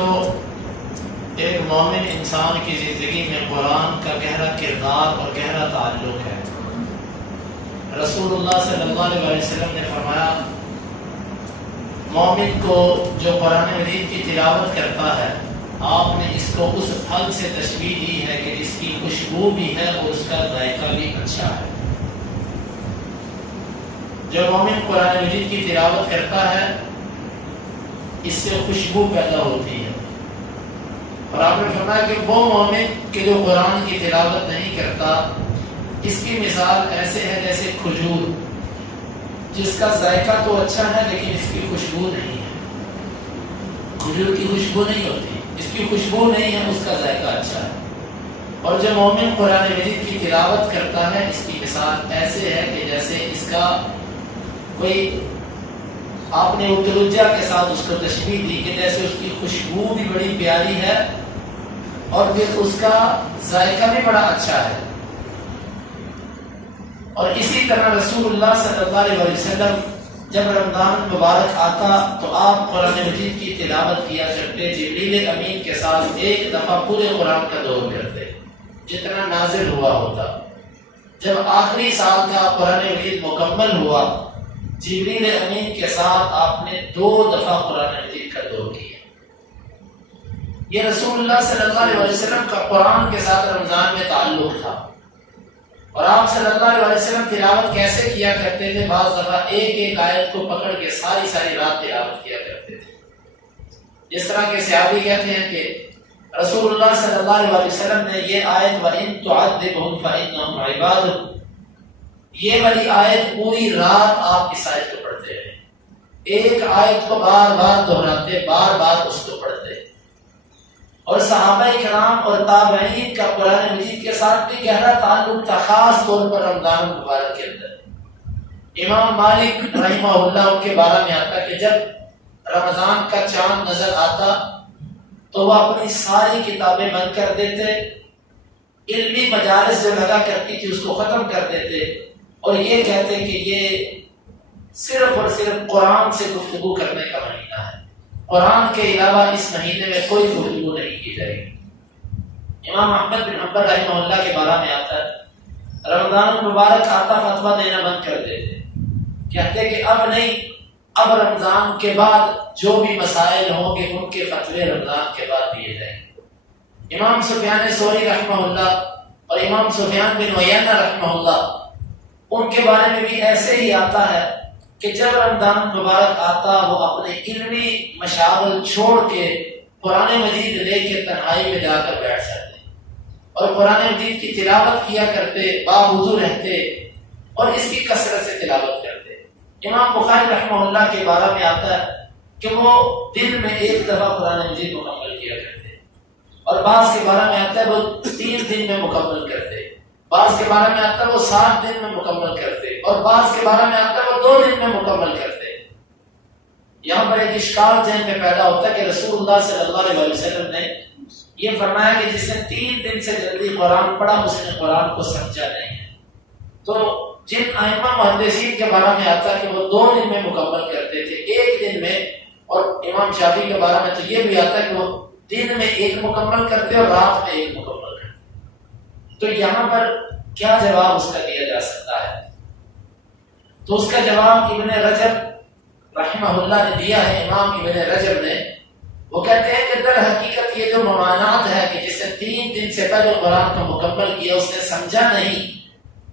تو ایک مومن انسان کی زندگی میں قرآن کا گہرا کردار اور گہرا تعلق ہے۔ رسول اللہ صلی اللہ علیہ وسلم نے فرمایا مومن کو جو قرآن مجید کی تلاوت کرتا ہے آپ نے اس کو اس پھل سے تشبیہ دی ہے کہ جس کی خوشبو بھی ہے اور اس کا ذائقہ بھی اچھا ہے۔ جو مومن قرآن مجید کی تلاوت کرتا ہے اس سے خوشبو پیدا ہوتی ہے، اور آپ نے فرمایا کہ وہ مومن کہ جو قرآن کی تلاوت نہیں کرتا اس کی مثال ایسے ہے جیسے کھجور جس کا ذائقہ تو اچھا ہے لیکن اس کی خوشبو نہیں ہے۔ کھجور کی خوشبو نہیں ہوتی، اس کی خوشبو نہیں ہے، اس کا ذائقہ اچھا ہے۔ اور جو مومن قرآن مجید کی تلاوت کرتا ہے اس کی مثال ایسے ہے کہ جیسے اس کا کوئی آپ نے اترجا کے ساتھ اس کو تشبیہ دی کہ جیسے اس کی خوشبو بھی بڑی پیاری ہے اور پھر اس کا ذائقہ بھی بڑا اچھا ہے۔ اور اسی طرح رسول اللہ صلی اللہ علیہ وسلم جب رمضان مبارک آتا تو آپ قرآن مجید کی تلاوت کیا کرتے، جبریل امین کے ساتھ ایک دفعہ پورے قرآن کا دور کرتے جتنا نازل ہوا ہوتا۔ جب آخری سال کا قرآن مجید مکمل ہوا جبریل امین کے ساتھ آپ نے 2 دفعہ قرآن مجید کا دور کیا۔ یہ رسول اللہ صلی اللہ علیہ وسلم کا قرآن کے ساتھ رمضان میں تعلق تھا، اور آپ صلی اللہ علیہ وسلم تلاوت کیسے کیا کرتے تھے؟ بعض دفعہ ایک آیت کو پکڑ کے ساری رات تلاوت کیا کرتے تھے۔ جس طرح کے صحابی کہتے ہیں کہ رسول اللہ صلی اللہ علیہ وسلم نے یہ آیت وَإِن تُعَذِّبْهُمْ فَإِنَّهُمْ عِبَادُكَ یہ والی آیت پوری رات آپ اس آیت کو پڑھتے ہیں، ایک آیت کو بار بار دہراتے، بار بار اس کو پڑھتے۔ اور صحابہ کرام اور تابعین کا قرآن مجید کے ساتھ بھی گہرا تعلق تھا، خاص طور پر رمضان مبارک کے اندر۔ امام مالک رحمہ اللہ ان کے بارے میں آتا کہ جب رمضان کا چاند نظر آتا تو وہ اپنی ساری کتابیں بند کر دیتے، علمی مجالس جو لگا کرتی تھی اس کو ختم کر دیتے، اور یہ کہتے کہ یہ صرف اور صرف قرآن سے گفتگو کرنے کا مہینہ ہے، قرآن کے علاوہ اس مہینے میں کوئی گفتگو نہیں کی جائے گی۔ امام احمد بن حنبل رحمہ اللہ کے بارے میں آتا ہے رمضان المبارک آتا فتویٰ دینا بند کر دیتے، کہتے کہ اب نہیں، اب رمضان کے بعد جو بھی مسائل ہوں گے ان کے فتوے رمضان کے بعد دیے جائیں گے۔ امام سفیان ثوری رحمہ اللہ اور امام سفیان بن عیینہ رحمہ اللہ ان کے بارے میں بھی ایسے ہی آتا ہے کہ جب رمضان مبارک آتا وہ اپنے علمی مشاغل چھوڑ کے قرآن مجید لے کے تنہائی میں جا کر بیٹھ جاتے اور قرآن مجید کی تلاوت کیا کرتے، باوضو رہتے اور اس کی کثرت سے تلاوت کرتے۔ امام بخاری رحمہ اللہ کے بارے میں آتا ہے کہ وہ دن میں 1 دفعہ قرآن مجید مکمل کیا کرتے، اور بعض کے بارے میں آتا ہے وہ 3 دن میں مکمل کرتے، بعض کے بارے میں آتا ہے وہ 7 دن میں مکمل کرتے، اور بعض کے بارے میں آتا ہے وہ 2 دن میں مکمل کرتے۔ یہاں پر ایک اشکال ذہن میں پیدا ہوتا ہے کہ رسول اللہ صلی اللہ علیہ وسلم نے یہ فرمایا کہ جس نے 3 دن سے جلدی قرآن پڑھا اس نے قرآن کو سمجھا نہیں ہے۔ تو جن ائمہ محدثین کے بارے میں آتا ہے کہ وہ 2 دن میں مکمل کرتے تھے، 1 دن میں، اور امام شافعی کے بارے میں تو یہ بھی آتا ہے کہ وہ دن میں 1 مکمل کرتے اور رات میں 1 مکمل کرتے۔ تو یہاں پر کیا جواب اس کا دیا جا سکتا ہے؟ تو اس کا جواب ابن رجب رحمہ اللہ نے دیا ہے، امام ابن رجب نے۔ وہ کہتے ہیں کہ در حقیقت یہ جو ممانعت ہے کہ جس نے 3 دن سے پہلے قرآن کو مکمل کیا اس نے سمجھا نہیں،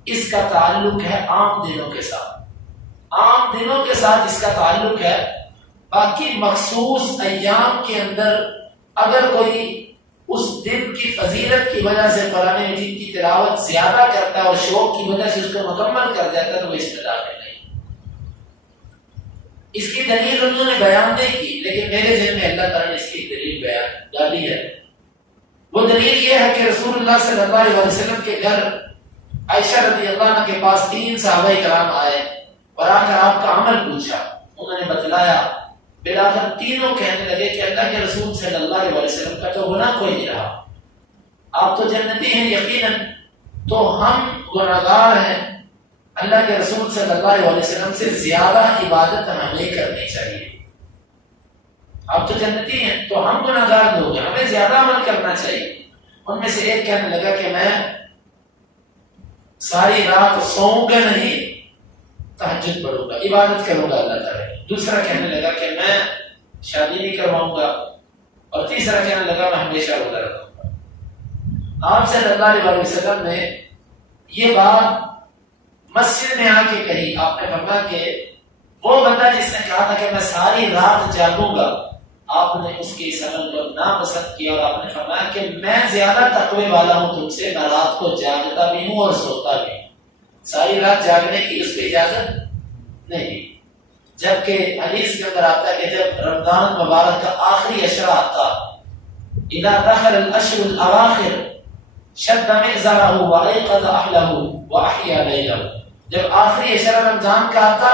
اس کا تعلق ہے عام دنوں کے ساتھ، عام دنوں کے ساتھ اس کا تعلق ہے۔ باقی مخصوص ایام کے اندر اگر کوئی اس دن کی فضیلت کی وجہ سے قرآن مجید کی تلاوت زیادہ کرتا ہے اور شوق کی وجہ سے اس کو مکمل کر دیتا ہے تو وہ اس میں داخل نہیں۔ اس کی دلیل انہوں نے بیان نہیں کی، لیکن میرے ذہن میں اللہ تعالیٰ نے اس کی دلیل بیان ڈالی ہے۔ وہ دلیل یہ ہے کہ رسول اللہ صلی اللہ علیہ وسلم کے گھر عائشہ رضی اللہ عنہ کے پاس 3 صحابہ کرام آئے اور آ کر آپ کا عمل پوچھا، انہوں نے بتلایا۔ بلاخر تینوں کہنے لگے کہ اللہ کے رسول صلی اللہ علیہ وسلم کا تو گناہ کوئی نہیں رہا، آپ تو جنتی ہیں یقیناً، تو ہم گناہگار ہیں، اللہ کے رسول صلی اللہ علیہ وسلم سے زیادہ عبادت ہمیں کرنی چاہیے۔ آپ تو جنتی ہیں، تو ہم گناہگار لوگ ہیں، ہمیں زیادہ عمل کرنا چاہیے۔ ان میں سے ایک کہنے لگا کہ میں ساری رات سوؤں گا نہیں، تہجد پڑھوں گا، عبادت کروں گا اللہ تعالیٰ کی۔ دوسرا کہنے لگا کہ میں شادی نہیں کرواؤں گا، اور تیسرا کہنے لگا میں ہمیشہ روزہ رکھوں گا۔ آپ صلی اللہ علیہ وسلم نے یہ بات مسجد میں آ کے کہی۔ آپ نے فرمایا کہ وہ بندہ جس نے کہا تھا کہ میں ساری رات جاگوں گا، آپ نے اس کے اس عمل کو ناپسند کیا، اور آپ نے فرمایا کہ میں زیادہ تقوی والا ہوں تم سے، میں رات کو جاگتا بھی ہوں اور سوتا بھی ہوں۔ ساری رات جاگنے کی اس کو اجازت نہیں، جبکہ حدیث کے اندر آتا ہے کہ جب رمضان مبارک کا آخری عشرہ آتا، اذا دخل الاشهر الاواخر شد مئزرہ وایقظ اہلہ واحیا لیلہ، جب آخری عشرہ رمضان کا آتا،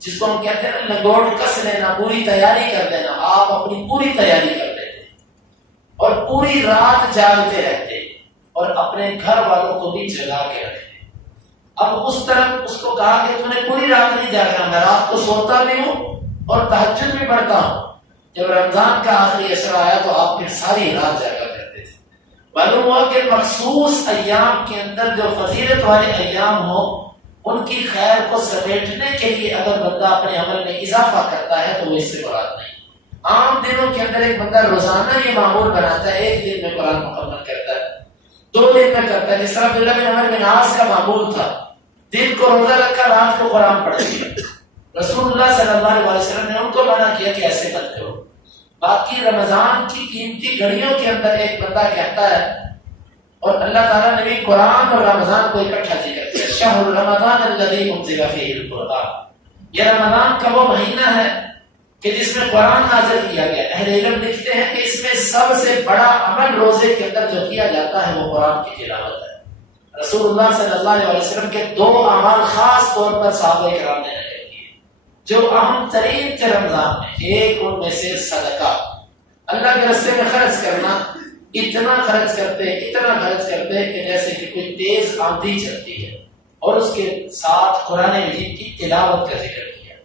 جس کو ہم کہتے ہیں لنگوٹ کس لینا، پوری تیاری کر لینا، آپ اپنی پوری تیاری کر لیتے اور پوری رات جاگتے رہتے اور اپنے گھر والوں کو بھی جگا کے رکھتے۔ اب اس طرف اس کو کہا کہ تم نے پوری رات نہیں جاگنا، میں رات کو سوتا بھی ہوں اور تہجد بھی پڑھتا ہوں۔ جب رمضان کا آخری عشرہ آیا تو آپ پھر ساری رات جاگا کرتے تھے۔ معلوم ہوا کہ مخصوص ایام کے اندر جو فضیلت والے ایام ہوں، ان کی خیر کو سمیٹنے کے لیے اگر بندہ اپنے عمل میں اضافہ کرتا ہے تو وہ اس سے مراد نہیں۔ عام دنوں کے اندر ایک بندہ روزانہ یہ معمول بناتا ہے، ایک دن میں قرآن مکمل کرتا ہے، 2 دن میں کرتا ہے، جس طرح عبداللہ بن عمر بن عاص کا معمول تھا، دن کو روزہ رکھا، رات کو قرآن پڑھ دیا۔ رسول اللہ صلی اللہ علیہ وسلم نے ان کو منع کیا کہ ایسے مت کرو۔ باقی رمضان کی قیمتی گھڑیوں کے اندر ایک بندہ کہتا ہے، اور اللہ تعالیٰ نے بھی قرآن اور رمضان کو اکٹھا ذکر کیا، شہر رمضان الذی انزل فیہ القرآن، یہ رمضان کا وہ مہینہ ہے کہ جس میں قرآن نازل کیا گیا۔ اہل علم لکھتے ہیں کہ اس میں سب سے بڑا عمل روزے کے اندر جو کیا جاتا ہے وہ قرآن کی تلاوت ہے۔ رسول اللہ صلی اللہ علیہ وسلم کے 2 اعمال خاص طور پر صحابہ کرام نے ذکر کیے جو اہم ترین تھے رمضان میں۔ ایک ان میں سے صدقہ، اللہ کے راستے میں خرچ کرنا، اتنا خرچ کرتے کہ جیسے کہ کوئی تیز آندھی چلتی ہے، اور اس کے ساتھ قرآن مجید کی تلاوت کا ذکر کیا۔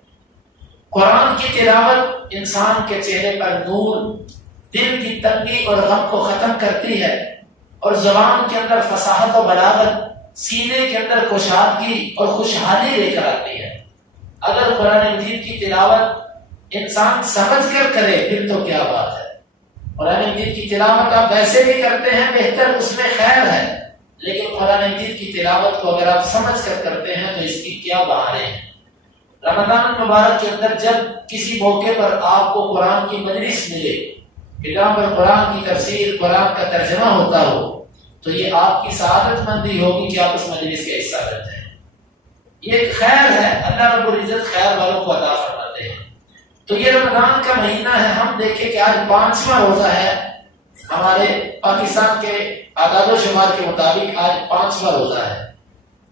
قرآن کی تلاوت انسان کے چہرے پر نور، دل کی تنگی اور غم کو ختم کرتی ہے، اور زبان کے اندر فصاحت و بلاغت، سینے کے اندر کشادگی اور خوشحالی لے کر آتی ہے۔ اگر قرآن مجید کی تلاوت انسان سمجھ کر کرے پھر تو کیا بات ہے۔ قرآن مجید کی تلاوت آپ ویسے بھی کرتے ہیں، بہتر، اس میں خیر ہے، لیکن قرآن مجید کی تلاوت کو اگر آپ سمجھ کر کرتے ہیں تو اس کی کیا بہانے ہیں۔ رمضان مبارک کے اندر جب کسی موقع پر آپ کو قرآن کی مجلس ملے کہ جہاں پر قرآن کی تفسیر، قرآن کا ترجمہ ہوتا ہو، تو یہ آپ کی سعادت مندی ہوگی کہ آپ اس مجلس کا حصہ بن جائیں۔ یہ ایک خیر ہے، اللہ رب العزت خیر والوں کو عطا فرماتے ہیں۔ تو یہ رمضان کا مہینہ ہے، ہم دیکھیں کہ آج 5واں روزہ ہے، ہمارے پاکستان کے اعداد و شمار کے مطابق آج 5واں روزہ ہے۔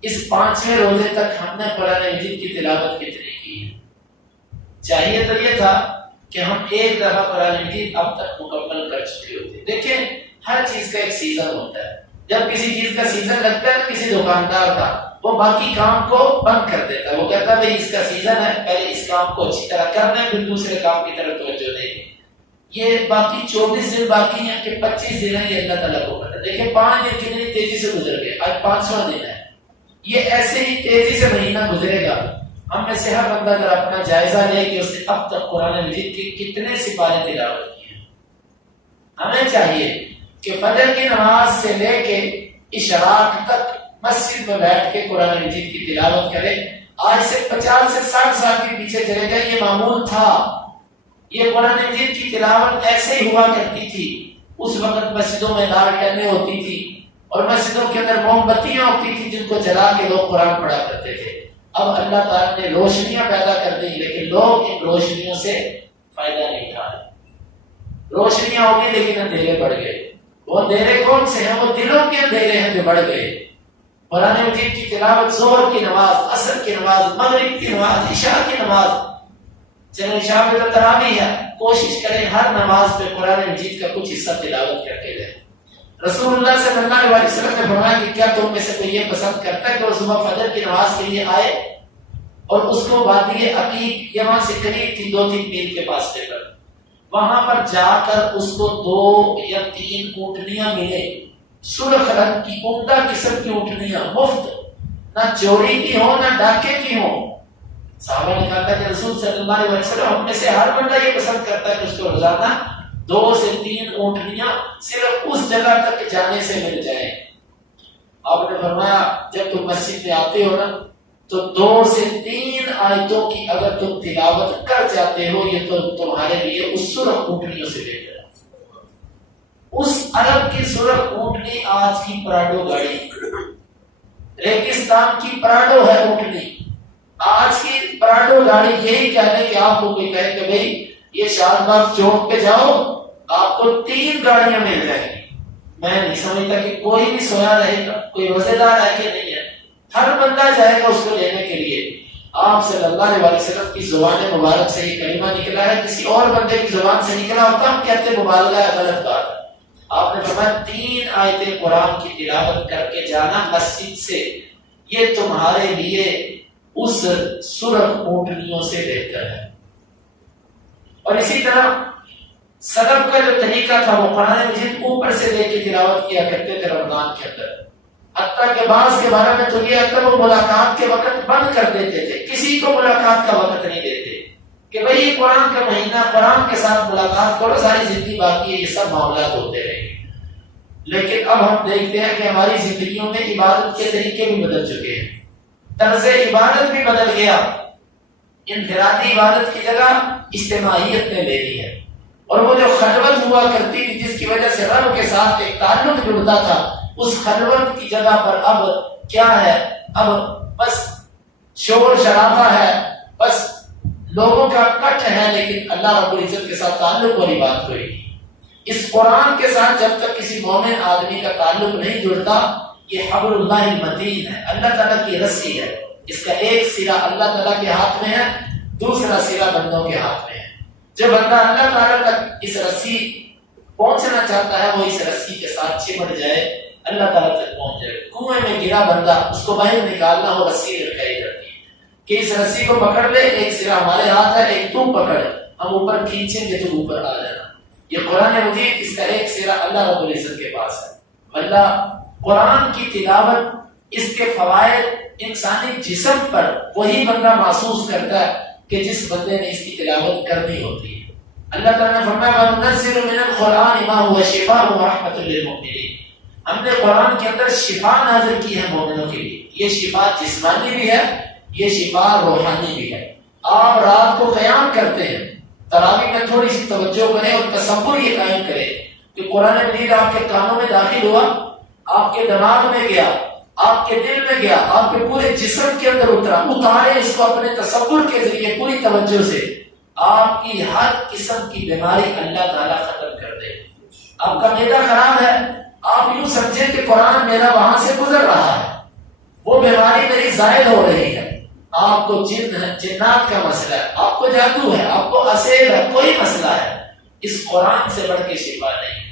اس 5ویں روزے تک ہم نے قرآن مجید کی تلاوت کتنی کی ہے؟ چاہیے تو یہ تھا کہ ہم ایک دفعہ قرآن مجید اب تک مکمل کر چکے ہوتے۔ دیکھیں ہر چیز کا ایک سیزن ہوتا ہے، جب کسی چیز کا سیزن لگتا ہے تو کسی دکاندار کا وہ باقی کام کو بند کر دیتا ہے، وہ کہتا ہے بھائی اس کا سیزن ہے، پہلے اس کام کو اچھی طرح کرنا ہے، پھر دوسرے کام کی طرف توجہ دیں گے۔ یہ باقی 24 دن باقی ہیں کہ 25 دن ہیں، یہ اللہ تعالیٰ کو پتہ ہے۔ دیکھیں 5 دن کتنی تیزی سے گزر گئے، آج 5واں دن ہے۔ یہ ایسے ہی تیزی سے مہینہ گزرے گا۔ ہم میں سے ہر بندہ اگر اپنا جائزہ لے کہ اس نے اب تک قرآن مجید کے کتنے سپارے تلاوت کیے، ہمیں چاہیے کہ فجر کی نماز سے لے کے اشراق تک مسجد میں بیٹھ کے قرآن مجید کی تلاوت کرے۔ آج سے 50 سے 60 سال کے پیچھے چلے گئے، یہ معمول تھا۔ یہ قرآن مجید کی تلاوت ایسے ہی ہوا کرتی تھی۔ اس وقت مسجدوں میں لالٹینیں ہوتی تھی اور مسجدوں کے اندر موم بتیاں ہوتی تھی جن کو جلا کے لوگ قرآن پڑھا کرتے تھے۔ اب اللہ تعالیٰ نے روشنیاں پیدا کر دی، لیکن لوگ ان روشنیوں سے فائدہ نہیں اٹھا رہے۔ روشنیاں ہوگی لیکن اندھیرے بڑھ گئے۔ وہ اندھیرے کون سے ہیں؟ وہ دلوں کے اندھیرے ہیں جو بڑھ گئے۔ قرآن مجید کی تلاوت، ظہر کی نماز، عصر کی نماز، مغرب کی نماز، عشاء کی نماز، چلیں عشاء میں تو تراویح ہے، کوشش کریں ہر نماز پہ قرآن مجید کا کچھ حصہ تلاوت کر کے جائیں۔ رسول اللہ صلی اللہ علیہ وسلم نے فرمایا کہ کیا تم میں سے کوئی یہ پسند کرتا ہے کہ وہ صبح فجر کی نماز کے لیے آئے اور اس کو وادی عقیق، یہ وہاں سے قریب تھی 2-3 میل کے فاصلے پر، وہاں پر جا کر اس کو 2 یا 3 اونٹنیاں ملے، سرخ رنگ کی عمدہ قسم کی اونٹنیاں، مفت، نہ چوری کی ہو نہ ڈاکے کی ہو۔ صحابہ نے کہا کہ رسول صلی اللہ علیہ وسلم ہم میں سے ہر بندہ یہ پسند کرتا ہے کہ اس کو روزانہ 2 سے 3 اونٹنیاں صرف اس جگہ تک جانے سے مل جائیں۔ آپ نے فرمایا جب تم مسجد میں آتے ہو نا تو 2 سے 3 آیتوں کی اگر تم تلاوت کر جاتے ہو یہ تو تمہارے لیے اس سرخ اونٹنیوں سے بہتر ہے۔ اس عرب کی سرخ اونٹنی آج کی پراڈو گاڑی، ریگستان کی پراڈو ہے اونٹنی، آج کی پراڈو گاڑی یہی کہنے کہ آپ کو کوئی کہے کہ بھئی یہ شاہ باغ چوک پہ جاؤ آپ کو 3 گاڑیاں مل جائیں گی، میں نہیں سمجھتا کہ کوئی بھی سویا رہے گا، کوئی روزیدار ہے کہ نہیں ہے، ہر بندہ جائے گا اس کو لینے کے لیے۔ آپ صلی اللہ علیہ وسلم کی زبان مبارک سے یہ کلمہ نکلا ہے، کسی اور بندے کی زبان سے نکلا ہوتا ہم کہتے مبالغہ ہے، غلط بات ہے۔ آپ نے فرمایا 3 آیتیں قرآن کی تلاوت کر کے جانا مسجد سے، یہ تمہارے لیے اس سرخ اونٹنیوں سے بہتر ہے۔ اور اسی طرح صدق کا جو طریقہ تھا وہ قرآن مجید اوپر سے لے کے تلاوت کیا کرتے تھے رمضان کے اندر، حتیٰ کہ بعض کے بارے میں تو یہ کہ وہ ملاقات کے وقت بند کر دیتے تھے، کسی کو ملاقات کا وقت نہیں دیتے کہ بھئی یہ قرآن کا مہینہ، قرآن کے ساتھ ملاقات کرو، ساری زندگی باقی ہے، یہ سب معاملات ہوتے رہیں گے۔ لیکن اب ہم دیکھتے ہیں کہ ہماری زندگیوں میں عبادت کے طریقے بھی بدل چکے ہیں، طرز عبادت بھی بدل گیا، انفرادی عبادت کی جگہ اجتماعیت نے لے لی ہے، اور وہ جو خلوت ہوا کرتی تھی جس کی وجہ سے رب کے ساتھ ایک تعلق جڑتا تھا، اس خلوت کی جگہ پر اب کیا ہے، اب بس شور شرابہ ہے، بس لوگوں کا کٹ ہے، لیکن اللہ رب العزت کے ساتھ تعلق والی بات کوئی نہیں۔ اس قرآن کے ساتھ جب تک کسی مومن آدمی کا تعلق نہیں جڑتا، یہ حبل اللہ المتین ہے، اللہ تعالیٰ کی رسی ہے، اس کا ایک سرا اللہ تعالیٰ کے ہاتھ میں ہے، دوسرا سرا بندوں کے ہاتھ میں ہے۔ جو بندہ اللہ تعالیٰ تک اس رسی پہنچنا چاہتا ہے وہ اس رسی کے ساتھ چمٹ جائے، اللہ تعالیٰ تک پہنچ جائے۔ کنویں میں گرا بندہ، اس کو باہر نکالنا ہو، رسی لٹکائی جاتی ہے کہ اس رسی کو پکڑ لے، ایک سرا ہمارے ہاتھ ہے، ایک تو پکڑ، ہم اوپر کھینچیں گے تو اوپر آ جانا۔ یہ قرآن مجید، اس کا ایک سرا اللہ رب العزت کے پاس ہے۔ اللہ قرآن کی تلاوت، اس کے فوائد انسانی جسم پر وہی بندہ محسوس کرتا ہے کہ جس بندے نے اس کی تلاوت کرنی ہوتی ہے۔ اللہ تعالیٰ نے فرمایا وَنُنَزِّلُ مِنَ الْقُرْآنِ مَا هُوَ شِفَاءٌ وَرَحْمَةٌ لِّلْمُؤْمِنِينَ، ہم نے قرآن کے اندر شفا نازل کی ہے مومنوں کے لیے۔ یہ شفا جسمانی بھی ہے، یہ شفا روحانی بھی ہے۔ آپ رات کو قیام کرتے ہیں، تراویح میں تھوڑی سی توجہ کریں اور تصور یہ قائم کریں کہ قرآن مجید آپ کے کانوں میں داخل ہوا، آپ کے دماغ میں گیا، آپ کے دل میں گیا، آپ کے پورے جسم کے اندر اترا، اتارے اس کو اپنے تصور کے ذریعے پوری توجہ سے، آپ کی ہر قسم کی بیماری اللہ تعالیٰ ختم کر دے۔ آپ کا معدہ خراب ہے، آپ یوں سمجھیں کہ قرآن میرا وہاں سے گزر رہا ہے، وہ بیماری میری زائل ہو رہی ہے۔ آپ کو جنات کا مسئلہ ہے، آپ کو جادو ہے، آپ کو اسیر ہے، کوئی مسئلہ ہے، اس قرآن سے بڑھ کے شفا نہیں۔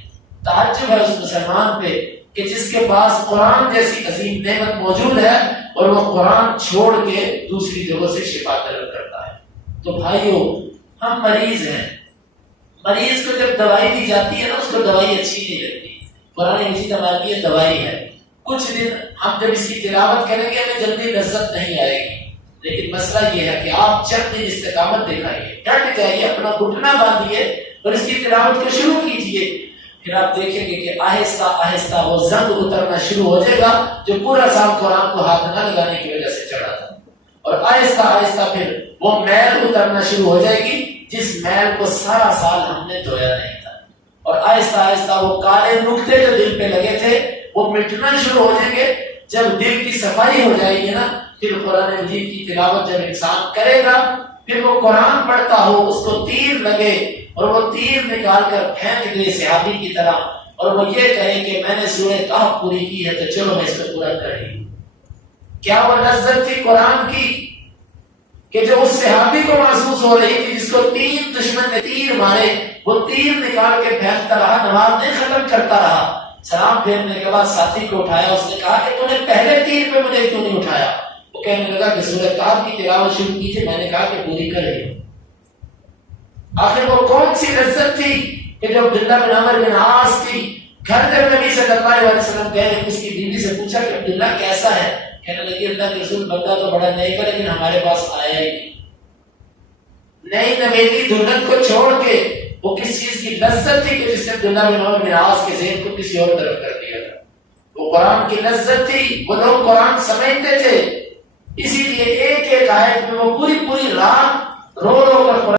تعجب ہے اس مسلمان پہ کہ جس کے پاس قرآن جیسی عظیم نعمت موجود ہے اور وہ قرآن چھوڑ کے دوسری جگہوں سے شفا طلب کرتا ہے۔ تو بھائیو، ہم مریض ہیں، مریض کو جب دوائی دی جاتی ہے نا، اس کو دوائی اچھی نہیں لگتی۔ قرآن مجید ہمارے لیے دوائی ہے۔ کچھ دن ہم جب اس کی تلاوت کریں گے ہمیں جلدی لذت نہیں آئے گی، لیکن مسئلہ یہ ہے کہ آپ چند دن استقامت دکھائیے، ڈٹ جائیے، اپنا گھٹنا باندھیے اور اس کی تلاوت کو شروع کیجیے، پھر آپ دیکھیں گے کہ آہستہ آہستہ وہ زنگ اترنا شروع ہو جائے گا جو پورا سال قرآن کو ہاتھ نہ لگانے کی وجہ سے چڑھا تھا، اور آہستہ آہستہ پھر وہ میل اترنا شروع ہو جائے گی جس میل کو سارا سال ہم نے دھویا نہیں تھا، اور آہستہ آہستہ وہ کالے نقطے جو دل پہ لگے تھے وہ مٹنا شروع ہو جائیں گے۔ جب دل کی صفائی ہو جائے گی نا، پھر قرآن مجید کی تلاوت جب انسان کرے گا، پھر وہ قرآن پڑھتا ہو، اس کو تیر لگے اور وہ تیر نکال کر پھینک دے صحابی کی طرح، اور وہ یہ کہے کہ میں نے سورہ کہف پوری کی ہے تو چلو میں اس کو پورا کر رہی ہوں۔ کیا وہ لذت تھی قرآن کی کہ جو اس صحابی کو محسوس ہو رہی تھی جس کو 3 دشمن نے تیر مارے، وہ تیر نکال کے پھینکتا رہا، نماز نہیں ختم کرتا رہا، سلام پھیرنے کے بعد ساتھی کو اٹھایا، اس نے کہا کہ تو نے پہلے تیر پہ مجھے کیوں نہیں اٹھایا؟ وہ کہنے لگا کہ سورہ کہف کی تلاوت شروع کی تھی، میں نے کہا کہ پوری کر رہی ہوں۔ آخر وہ کون سی لذت تھی کہ جو عبداللہ بن عمر بن عاص کی گھر جب نبی صلی اللہ علیہ وسلم گئے، اس کی بیوی سے پوچھا کہ عبداللہ کیسا ہے؟ کہنے لگی اللہ کے رسول بندہ تو بڑا نیک ہے لیکن ہمارے پاس آیا ہی نہیں۔ نئی نویلی دلہن کو چھوڑ کے وہ کس چیز کی لذت تھی کہ جس نے عبداللہ بن عمر بن عاص کے ذہن کو کسی اور طرف کر دیا تھا؟ وہ قرآن کی لذت تھی، وہ لوگ قرآن سمجھتے تھے، اسی لیے ایک ایک آیت میں وہ پوری رات رو رو کر